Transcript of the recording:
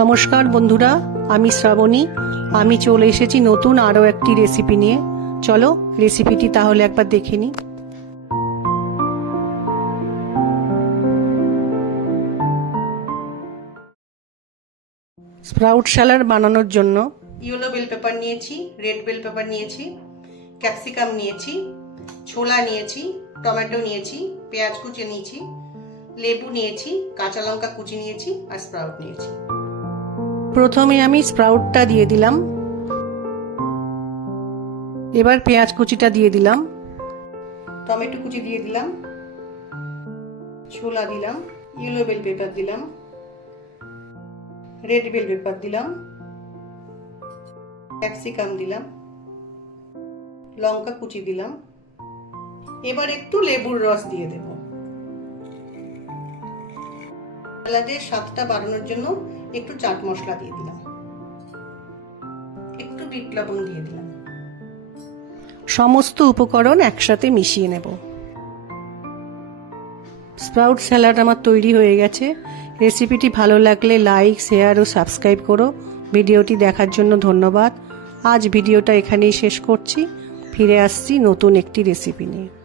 নমস্কার বন্ধুরা, আমি শ্রাবণী। আমি চলে এসেছি নতুন আরও একটি রেসিপি নিয়ে। চলো রেসিপিটি তাহলে একবার দেখে নিই। স্প্রাউট স্যালাড বানানোর জন্য ইয়েলো বেল পেপার নিয়েছি, রেড বেল পেপার নিয়েছি, ক্যাপসিকাম নিয়েছি, ছোলা নিয়েছি, টমেটো নিয়েছি, পেঁয়াজ কুচি নিয়েছি, লেবু নিয়েছি, কাঁচা লঙ্কা কুচি নিয়েছি আর স্প্রাউট নিয়েছি। প্রথমে আমি স্প্রাউটটা দিয়ে দিলাম। এবার পেঁয়াজ কুচিটা দিয়ে দিলাম। টমেটো কুচি দিয়ে দিলাম। ছোলা দিলাম। ইয়েলো বেল পেপার দিলাম। রেড বেল পেপার দিলাম। ক্যাপসিকাম দিলাম। লঙ্কা কুচি দিলাম। এবার একটু লেবুর রস দিয়ে দেব। স্যালাডের স্বাদটা বাড়ানোর জন্য একটু চাট মশলা দিয়ে দিলাম। একটু বিট লবণ দিয়ে দিলাম। সমস্ত উপকরণ একসাথে মিশিয়ে নেব। স্প্রাউট স্যালাড আমার তৈরি হয়ে গেছে। রেসিপিটি ভালো লাগলে লাইক, শেয়ার ও সাবস্ক্রাইব করো। ভিডিওটি দেখার জন্য ধন্যবাদ। আজ ভিডিওটা এখানেই শেষ করছি। ফিরে আসছি নতুন একটি রেসিপি নিয়ে।